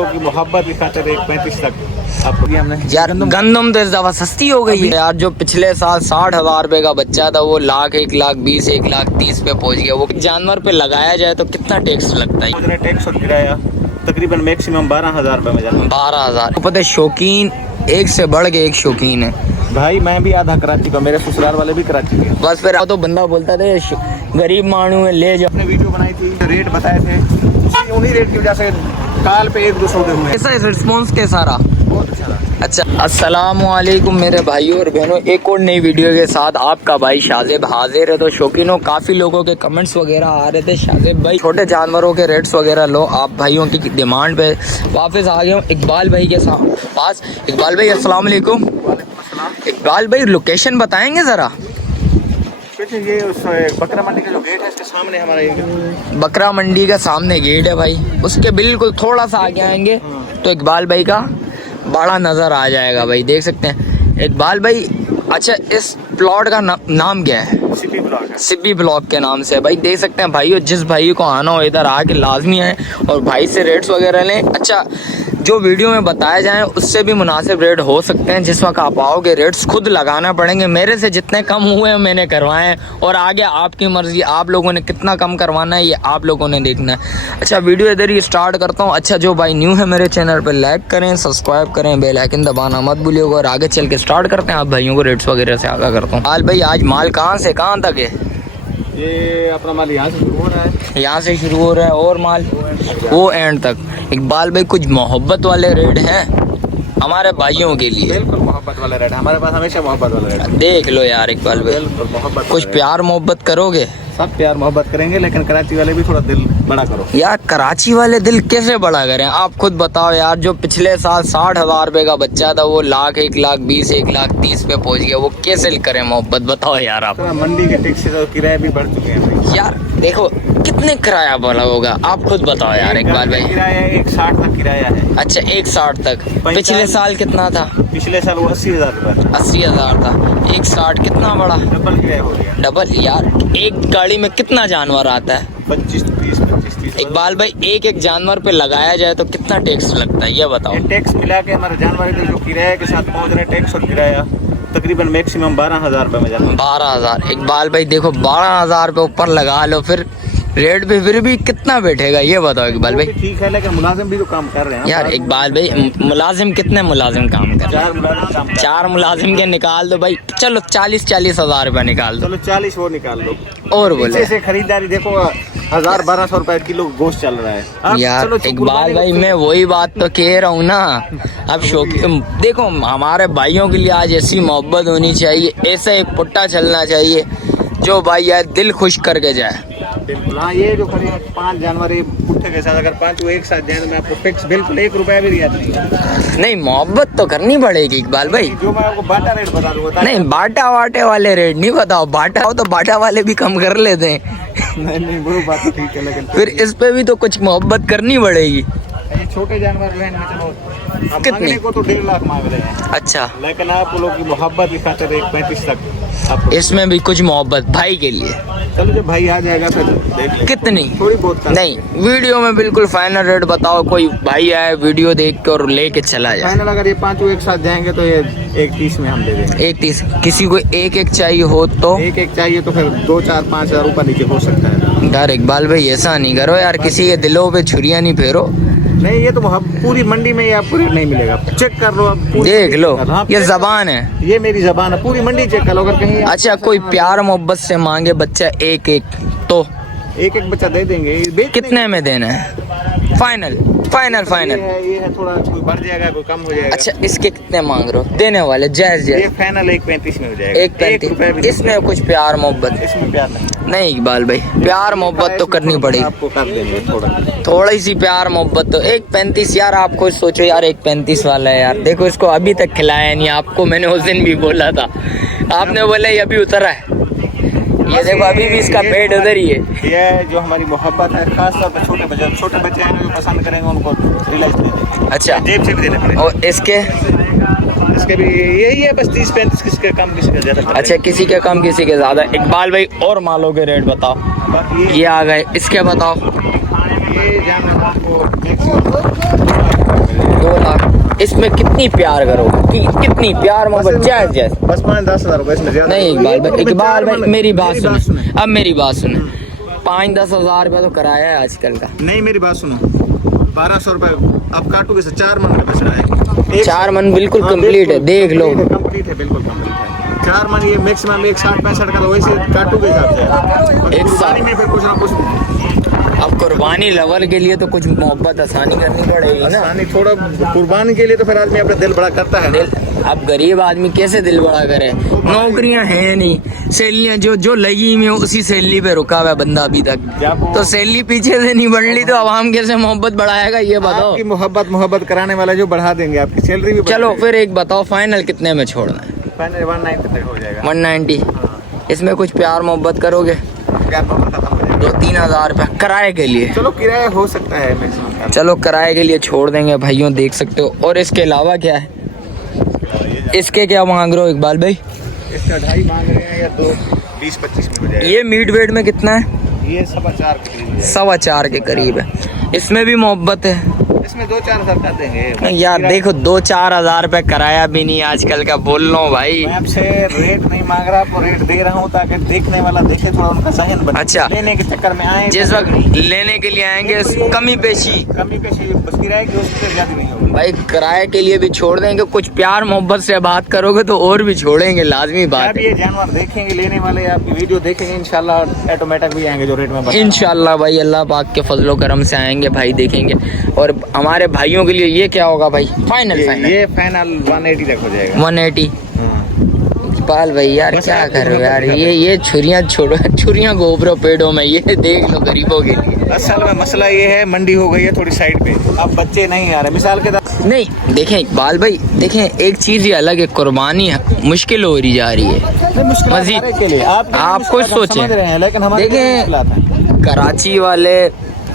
लोगों की मोहब्बत की खातिर 1.35 तक आपको दिया हमने। यार गंदम तो इस दफा सस्ती हो गई है यार। जो पिछले साल 60,000 रुपए का बच्चा था वो लाख 1,20,000 1,30,000 पे पहुंच गया। वो जानवर पे लगाया जाए तो कितना टैक्स लगता है? टैक्स और किराया तकरीबन मैक्सिमम 12,000 रुपए में जाता है। 12,000। पता है शौकीन एक से बढ़ के एक शौकीन है भाई। मैं भी आधा कराची का, मेरे ससुराल वाले भी कराची के। बस फिर तो बंदा बोलता था गरीब मानू है ले जाओ। अपने वीडियो बनाई थी, रेट बताए थे, उन्हीं रेट की वजह से काल पे 1-2 सौदे हुए। कैसा है रिस्पॉन्स के सारा? बहुत अच्छा। अच्छा, अस्सलाम वालेकुम मेरे भाइयों और बहनों, एक और नई वीडियो के साथ आपका भाई शाजिब हाजिर है। तो शौकीनों, काफ़ी लोगों के कमेंट्स वगैरह आ रहे थे शाजिब भाई छोटे जानवरों के रेट्स वगैरह लो। आप भाइयों की डिमांड पे वापस आ गया हूँ इकबाल भाई के पास। इकबाल भाई अस्सलाम वालेकुम। इकबाल भाई लोकेशन बताएंगे ज़रा? ये उस बकरा मंडी का जो गेट है इसके सामने हमारा ये बकरा मंडी का सामने गेट है भाई, उसके बिल्कुल थोड़ा सा आगे आएंगे तो इकबाल भाई का बड़ा नज़र आ जाएगा भाई, देख सकते हैं इकबाल भाई। अच्छा, इस प्लॉट का नाम क्या है? सिब्बी ब्लॉक के नाम से है भाई, देख सकते हैं भाइयों। जिस भाई को आना हो इधर आके लाजमी है और भाई से रेट्स वगैरह लें। अच्छा, जो वीडियो में बताए जाएं उससे भी मुनासिब रेट हो सकते हैं। जिस वक्त आप आओगे रेट्स खुद लगाना पड़ेंगे। मेरे से जितने कम हुए हैं मैंने करवाए हैं और आगे आपकी मर्जी, आप लोगों ने कितना कम करवाना है ये आप लोगों ने देखना है। अच्छा, वीडियो इधर ही स्टार्ट करता हूँ। अच्छा, जो भाई न्यू है मेरे चैनल पर लाइक करें, सब्सक्राइब करें, बेल आइकन दबाना मत भूलिएगा। और आगे चल के स्टार्ट करते हैं, आप भाइयों को रेट्स वगैरह से आगा करता हूँ। हाल भाई आज माल कहाँ से कहाँ तक है? ये अपना माल यहाँ से शुरू हो रहा है, यहाँ से शुरू हो रहा है और माल वो एंड तक। इकबाल भाई कुछ मोहब्बत वाले रेट हैं हमारे भाइयों के लिए। बिल्कुल मोहब्बत वाला रेट, हमारे पास हमेशा मोहब्बत वाला रेट। देख लो यार इकबाल भाई, कुछ प्यार मोहब्बत करोगे? सब प्यार मोहब्बत करेंगे, लेकिन कराची वाले भी थोड़ा दिल बड़ा करो यार। कराची वाले दिल कैसे बड़ा करें आप खुद बताओ यार। जो पिछले साल 60,000 रुपए का बच्चा था वो लाख 1,20,000 1,30,000 पे पहुंच गया। वो कैसे करें मोहब्बत, बताओ यार आप। मंडी के टैक्सी और किराए भी बढ़ चुके हैं यार। देखो कितने किराया बोला होगा आप खुद बताओ यार इकबाल भाई। किराया 160 तक किराया है। अच्छा, 160 तक। पिछले साल कितना था? पिछले साल वो 80,000 रुपए 80,000 था। 160 कितना बड़ा? डबल किराया हो गया। डबल यार। एक गाड़ी में कितना जानवर आता है? 25-30 इकबाल भाई एक जानवर पे लगाया जाए तो कितना टैक्स लगता है ये बताओ? टैक्स मिला के हमारे जानवर जो किराए के साथ पहुंच रहे, टैक्स और किराया तकरीबन मैक्सिमम 12,000 रुपए में जाता है। 12,000। इकबाल भाई देखो 12,000 पे ऊपर लगा लो, फिर रेट पे फिर भी कितना बैठेगा ये बताओ इकबाल भाई। ठीक है, लेकिन मुलाजिम भी तो काम कर रहे हैं यार। इकबाल भाई मुलाजिम कितने मुलाजिम काम कर रहे हैं? 4 मुलाजिम के निकाल दो भाई। चलो 40,000 रुपए निकाल दो। चलो 40 वो निकाल दो और बोले से खरीदारी देखो 1,000-1,200 रुपए किलो गोश्त चल रहा है यार। इकबाल भाई मैं वही बात तो कह रहा हूँ ना। अब शौकीन देखो हमारे भाइयों के लिए आज ऐसी मोहब्बत होनी चाहिए, ऐसा एक पुट्टा चलना चाहिए जो भाई यार दिल खुश करके जाए। बिल्कुल। हाँ, ये जो खड़े 5 जानवर पुट्ठे के साथ अगर 5 एक साथ जाए तो मैं आपको फिक्स बिल्कुल 1 रुपया भी रियायत नहीं। मोहब्बत तो करनी पड़ेगी इकबाल भाई। जो मैं आपको बाटा रेट बता दूंगा। नहीं, बाटा वाटे वाले रेट नहीं बताओ। बाटा हो तो बाटा वाले भी कम कर लेते हैं। नहीं वो बात तो ठीक है, लेकिन फिर इस पे भी तो कुछ मोहब्बत करनी पड़ेगी। छोटे जानवर लेने में चलो कितने को तो 1.5 लाख मांग रहे हैं। अच्छा, लेकिन आप लोग की मोहब्बत की खातिर 1.35 तक इसमें भी कुछ मोहब्बत भाई के लिए। चलो जब भाई आ जाएगा फिर देख लेंगे। कितनी? थोड़ी बहुत नहीं, वीडियो में बिल्कुल फाइनल रेट बताओ। कोई भाई आए वीडियो देख के और लेके चला जाए। फाइनल अगर ये 5 एक साथ जाएंगे तो ये 1.30 में हम दे देंगे। 1.30। किसी को एक चाहिए हो तो एक चाहिए तो फिर 2-4-5 हजार ऊपर नीचे हो सकता है। यार इकबाल भाई ऐसा नहीं करो यार, किसी के दिलों पे छुरियां नहीं फेरो। नहीं, ये तो पूरी मंडी में ये आपको रेट नहीं मिलेगा। चेक कर लो आप, देख लो। ये जबान है, ये मेरी जबान है। पूरी मंडी चेक कर लो अगर कहीं। अच्छा, कोई प्यार मोहब्बत से मांगे बच्चा एक तो एक बच्चा दे देंगे। कितने में देना है? फाइनल ये है थोड़ा कोई बढ़ जाएगा कोई कम हो जाएगा। अच्छा, इसके कितने मांग रहे हो? देने वाले जायज ये फाइनल 1.35 में हो जाएगा। 1.35। इसमें कुछ प्यार मोहब्बत? इसमें प्यार नहीं इकबाल भाई, प्यार मोहब्बत तो करनी पड़ेगी। आपको कर देंगे थोड़ी सी प्यार मोहब्बत तो। 1.35 यार, आप खुद सोचो यार, 1.35 वाला है यार। देखो इसको अभी तक खिलाया नहीं। आपको मैंने उस दिन भी बोला था, आपने बोला ये अभी उतरा है। ये देखो अभी भी इसका पेट उधर ही है। ये जो हमारी मोहब्बत है, खास तौर पर छोटे बच्चे हैं जो पसंद करेंगे उनको रिलैक्स दे देंगे। अच्छा, जेब से भी देने पड़ेंगे। और इसके भी यही है, बस 30-35, किसी के कम किसी के ज्यादा। अच्छा, किसी के कम किसी के ज्यादा। इकबाल भाई और मालों के रेट बताओ। ये आ गए, इसके बताओ। ये जानवर आपको इसमें कितनी प्यार करोगे कितनी प्यार मोहब्बत जायज जायज बस 5-10 हजार रुपए इसमें ज्यादा नहीं इकबाल भाई मेरी बात मेरी बात सुने सुने। अब मेरी बात सुने 5-10 हजार रुपया तो कराया है आजकल का नहीं, मेरी बात सुनो, 1200 रुपए अब काटोगे से 4 मन का बच रहा है। 4 मन बिल्कुल हाँ, कंप्लीट है, बिल्कुल, देख लो कंप्लीट है, बिल्कुल कंप्लीट है। 4 मन ये मैक्सिमम एक 60-65 का, तो वैसे काटोगे हिसाब से एक कुर्बानी में फिर कुछ ना कुछ अब कुर्बानी लवर के लिए तो कुछ मोहब्बत आसानी करनी पड़ेगी ना। आसानी थोड़ा कुर्बानी के लिए तो फिर आदमी अपना दिल बड़ा करता है ना। अब गरीब आदमी कैसे दिल बड़ा करे, नौकरियां हैं नहीं, सैलरियां जो लगी हुई है उसी सैलरी पे रुका हुआ है बंदा अभी तक, तो सैलरी पीछे से नहीं बढ़ रही तो आवाम कैसे मोहब्बत बढ़ाएगा ये बताओ। आपकी मोहब्बत कराने वाला जो बढ़ा देंगे, आपकी सैलरी भी चलो फिर एक बताओ फाइनल कितने में छोड़ना है? फाइनल 190 तक हो जाएगा। 190। इसमें कुछ प्यार मोहब्बत करोगे? प्यार मोहब्बत खत्म हो जाएगा। 2-3 हजार रुपया किराए के लिए, चलो किराया हो सकता है मैक्सिमम। चलो किराए के लिए छोड़ देंगे भाइयों, देख सकते हो। और इसके अलावा क्या है, इसके क्या मांग रहे हो इकबाल भाई? इसका 2.5 मांग रहे हैं या 2-20-25 में हो जाएगा। ये मीट वेट में कितना है? ये 4.25 के करीब है। 4.25 के करीब है। इसमें भी मोहब्बत है? इसमें 2-4 हजार कर देंगे यार देखो 2-4 हजार रुपए किराया भी नहीं आजकल का, बोल लो भाई। मैं आपसे रेट नहीं मांग रहा, आपको रेट दे रहा हूँ ताकि देखने वाला देखे, थोड़ा उनका सहन बने। अच्छा। लेने के चक्कर में आए जिस वक्त लेने के लिए आएंगे कमी पेशी बस किराए की उससे ज्यादा नहीं होगा भाई, किराए के लिए भी छोड़ देंगे। कुछ प्यार मोहब्बत से बात करोगे तो और भी छोड़ेंगे, लाजमी बात आप है। ये जानवर देखेंगे, लेने वाले आपकी वीडियो देखेंगे, इंशाल्लाह ऑटोमेटिक भी आएंगे जो रेट में बता रहा हूं। इंशाल्लाह भाई, अल्लाह पाक के फजलो करम से आएंगे भाई, देखेंगे। और हमारे भाइयों के लिए ये क्या होगा भाई? फाइनल ये फाइनल 180 तक हो जाएगा। 180। हाँ। इकबाल भाई यार बस क्या आप कर रहे हो यार, दिखा ये छुरियां छोड़ो, छुरियां गोबरों पेड़ों में, ये देख लो गरीबों के लिए। असल में मसला ये है, मंडी हो गई है थोड़ी साइड पे, अब बच्चे नहीं आ रहे। मिसाल के नहीं देखें इकबाल भाई, देखें एक चीज ही अलग है, कुर्बानी मुश्किल हो रही जा रही है मजीद के लिए आप कुछ सोचें। लेकिन हमारे देखें कराची वाले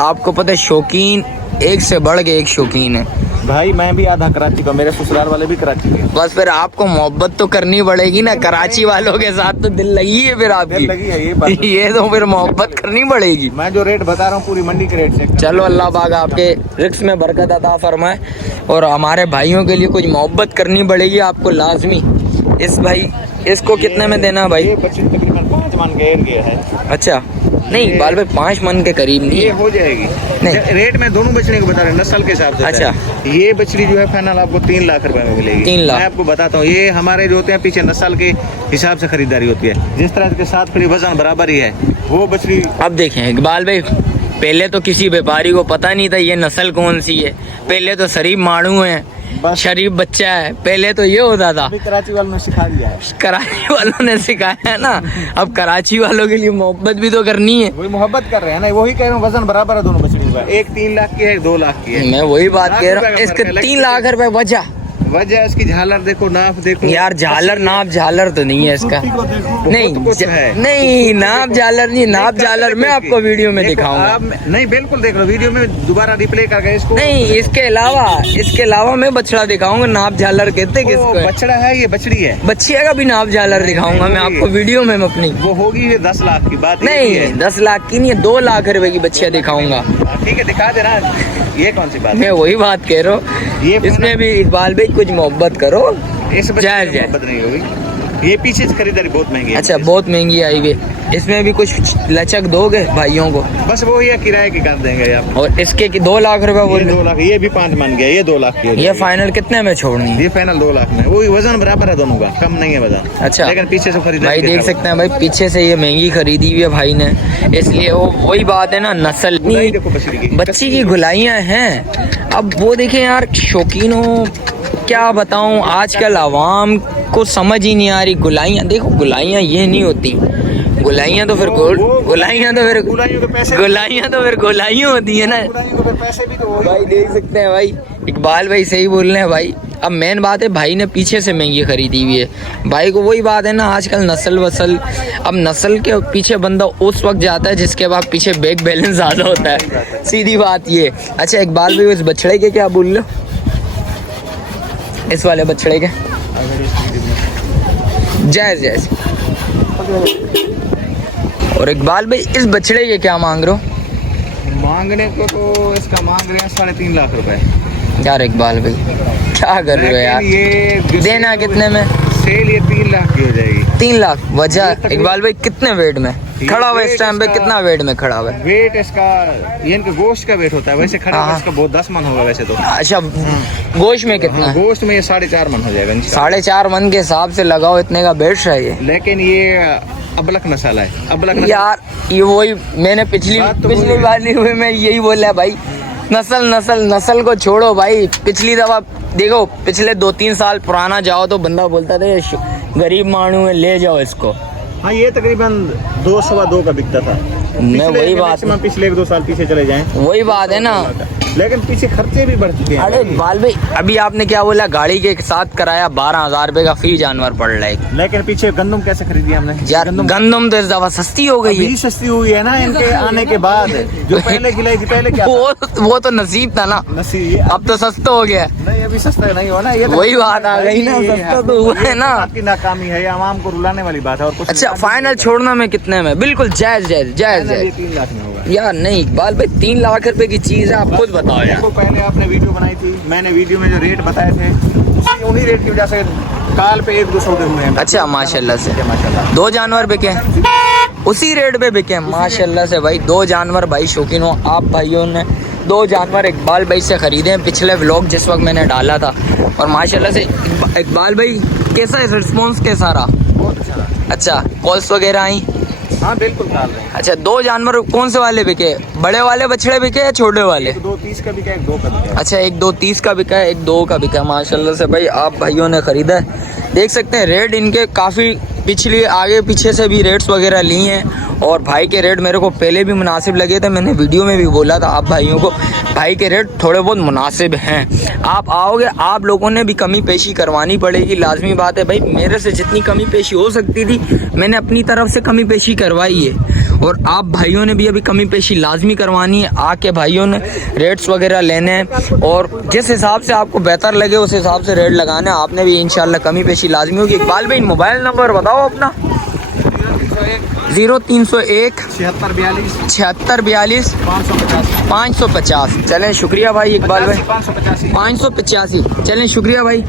आपको पता है शौकीन एक से बढ़ के एक शौकीन है भाई। मैं भी आधा कराची का, मेरे ससुराल वाले भी कराची के। बस फिर आपको मोहब्बत तो करनी पड़ेगी ना, कराची वालों के साथ तो दिल लगी है फिर आपकी। दिल लगी है ये बात। ये तो फिर मोहब्बत करनी पड़ेगी। मैं जो रेट बता रहा हूँ पूरी मंडी के रेट से। चलो अल्लाह पाक आपके रिस्क में बरकत अता फरमाए, और हमारे भाइयों के लिए कुछ मोहब्बत करनी पड़ेगी आपको लाजमी। इस भाई इसको कितने में देना भाई? ये बच्चे तकरीबन 5 मन के एरिया है। अच्छा नहीं इकबाल भाई 5 मन के करीब नहीं ये है। हो जाएगी नहीं। रेट में दोनों बछड़े को बता रहे हैं नस्ल के हिसाब से। अच्छा। ये बछड़ी जो है फाइनल आपको 3 लाख रुपए में मिलेगी। 3 लाख। मैं आपको बताता हूँ, ये हमारे जो होते हैं पीछे नस्ल के हिसाब से खरीदारी होती है। जिस तरह के साथ फिर वजन बराबर ही है वो बछड़ी। अब देखें इकबाल भाई, पहले तो किसी व्यापारी को पता नहीं था ये नस्ल कौन सी है, पहले तो शरीफ माड़ू है, बस शरीफ बच्चा है, पहले तो ये होता था। अभी कराची वालों ने सिखा दिया है। कराची वालों ने सिखाया है ना, अब कराची वालों के लिए मोहब्बत भी तो करनी है। वही मोहब्बत कर रहे हैं ना, वही कह रहा हूँ, वजन बराबर है दोनों बछड़ियों का। एक 3 लाख की है, एक 2 लाख की है। मैं वही बात लाख कह रहा रुपए हूँ, का इसके फर्क है। 3 लाख रुपए वजह इसकी झालर देखो, नाप देखो यार, झालर नाप झालर तो नहीं है इसका। नहीं कुछ है। नहीं नाप झालर नहीं, नाप झालर मैं आपको वीडियो में दिखाऊंगा। नहीं बिल्कुल देख लो वीडियो में, दोबारा रिप्ले करके इसको। नहीं इसके अलावा मैं बछड़ा दिखाऊंगा। नाप झालर कहते वो किसको है? बछड़ा है, ये बछड़ी है। बच्चिया का भी नाप झालर दिखाऊंगा मैं आपको वीडियो में अपनी। वो होगी ये 10 लाख की बात। नहीं 10 लाख की नहीं है, 2 लाख रुपए की बच्चिया दिखाऊंगा। ठीक है दिखा देना, ये कौन सी बात है? मैं वही बात कह रहा हूँ, ये इसमें भी इकबाल भाई कुछ मोहब्बत करो। इस बच्चे जायज में है। मोहब्बत नहीं होगी। ये पीछे से खरीदारी बहुत महंगी है। अच्छा बहुत महंगी आई हुई, इसमें भी कुछ लचक दोगे भाइयों को? बस वो ही किराए की कर देंगे आप। और इसके 2 लाख रुपए ये बोल 2 लाख, ये भी 5 मान गया, ये 2 लाख की हो ये जाएगी। फाइनल कितने में छोड़नी है? ये फाइनल 2 लाख में। वही वजन बराबर है दोनों का, कम नहीं है वजन। अच्छा। लेकिन पीछे से खरीदारी भाई देख सकते हैं भाई, पीछे से ये महंगी खरीदी हुई है भाई ने, इसलिए वो वही बात है ना, नस्ल गुलाई देखो बछड़ी की। बच्ची की गुलाइयाँ हैं। अब वो देखें यार, शौकीनों क्या बताऊं, आजकल आवाम को समझ ही नहीं आ रही। गुलाइयाँ देखो, गुलाइयाँ ये नहीं होती, गुलाइयाँ तो फिर गुलाइयाँ तो फिर गोलाइयाँ होती है ना पैसे भी तो भाई। देख सकते हैं भाई, इकबाल भाई सही बोल रहे हैं भाई। अब मेन बात है भाई ने पीछे से महंगी खरीदी हुई है। भाई को वही बात है ना, आजकल नस्ल वसल, अब नस्ल के पीछे बंदा उस वक्त जाता है जिसके बाद पीछे बैंक बैलेंस ज़्यादा होता है, सीधी बात ये। अच्छा इकबाल भाई, उस बछड़े के क्या बोल लो, इस वाले बछड़े के जायज। और इकबाल भाई इस बछड़े के क्या मांग रहे हो? मांगने को तो इसका मांग रहे हैं 3.5 लाख रुपए। यार इकबाल भाई क्या कर रहे हो यार, ये देना कितने में? सेल ये 3 लाख की हो जाएगी। 3 लाख वजह? इकबाल भाई कितने वेट में खड़ा हुआ है इस टाइम पे, कितना वेट में खड़ा हुआ है? वेट इसका ये इनका गोश्त का वेट होता है, वैसे खड़े में इसका बहुत 10 मन होगा वैसे तो। अच्छा गोश्त में कितना है? गोश्त में ये 4.5 मन हो जाएगा इंशाल्लाह। 4.5 मन के हिसाब से लगाओ, इतने का बेच रहा है ये। लेकिन ये अबलक नस्ल है, अबलक नस्ल। यार ये वही मैंने पिछली वाली हुई में यही बोला है भाई, नस्ल को छोड़ो भाई। पिछली दफा देखो, पिछले 2-3 साल पुराना जाओ तो बंदा बोलता था ये गरीब मानू है, ले जाओ इसको। हाँ ये तकरीबन 2-2.25 का बिकता था। मैं वही बात, पिछले 1-2 साल पीछे चले जाएं, वही बात है ना। लेकिन पीछे खर्चे भी बढ़ चुके हैं। अरे इकबाल भाई अभी आपने क्या बोला, गाड़ी के साथ कराया 12,000 रुपए का फ्री जानवर पड़ रहा है। लेकिन पीछे गंदम कैसे खरीदी हमने यार गंदम तो इस दफा सस्ती हो गई है। सस्ती हुई है ना इनके आने के बाद, जो पहले खिलाई थी पहले क्या वो तो नसीब था ना, नसीब। अब तो सस्ता हो गया। नहीं अभी सस्ता नहीं हो ना, ये वही बात आ गई ना, सस्ता तो हुआ है ना। आपकी नाकामी है, आवाम को रुलाने वाली बात है और कुछ। अच्छा फाइनल छोड़ना में कितने में? बिल्कुल जायज जायज जायज जायज। 3 लाख में होगा यार नहीं इकबाल भाई 3 लाख रुपए की चीज है, आप खुद बताओ यार। पहले आपने वीडियो बनाई थी, मैंने वीडियो में जो रेट बताए थे उन्हीं रेट की वजह से काल पे 1-2 सौदे हुए हैं। अच्छा माशाल्लाह से माशाल्लाह 2 जानवर बिके उसी रेट पे बिके माशाल्लाह से भाई। 2 जानवर भाई शौकीन हो आप भाइयों ने 2 जानवर इकबाल भाई से खरीदे हैं पिछले व्लॉग जिस वक्त मैंने डाला था। और माशाल्लाह से इकबाल भाई कैसा है रिस्पॉन्स, कैसा रहा? बहुत अच्छा रहा। अच्छा कॉल्स वगैरह आई? हाँ बिल्कुल डाल रहे हैं। अच्छा 2 जानवर कौन से वाले बिके? बड़े वाले बछड़े बिके या छोटे वाले? 2.30 का बिका, 1 2 का बिका। अच्छा 1 2.30 का बिका है, 1 2 का बिका है माशाल्लाह से भाई। आप भाइयों ने खरीदा है, देख सकते हैं रेट इनके काफ़ी पिछली आगे पीछे से भी रेट्स वगैरह लिए हैं। और भाई के रेट मेरे को पहले भी मुनासिब लगे थे, मैंने वीडियो में भी बोला था आप भाइयों को, भाई के रेट थोड़े बहुत मुनासिब हैं। आप आओगे आप लोगों ने भी कमी पेशी करवानी पड़ेगी, लाजमी बात है भाई। मेरे से जितनी कमी पेशी हो सकती थी मैंने अपनी तरफ से कमी पेशी करवाई है, और आप भाइयों ने भी अभी कमी पेशी लाजमी करवानी है। आके भाइयों ने रेट्स वगैरह लेने हैं और जिस हिसाब से आपको बेहतर लगे उस हिसाब से रेट लगाना है। आपने भी इंशाल्लाह कमी पेशी लाजमी होगी। इकबाल भाई मोबाइल नंबर बताओ अपना। 0301 7642 550। चलें शुक्रिया भाई इकबाल भाई। 585 चलें शुक्रिया भाई।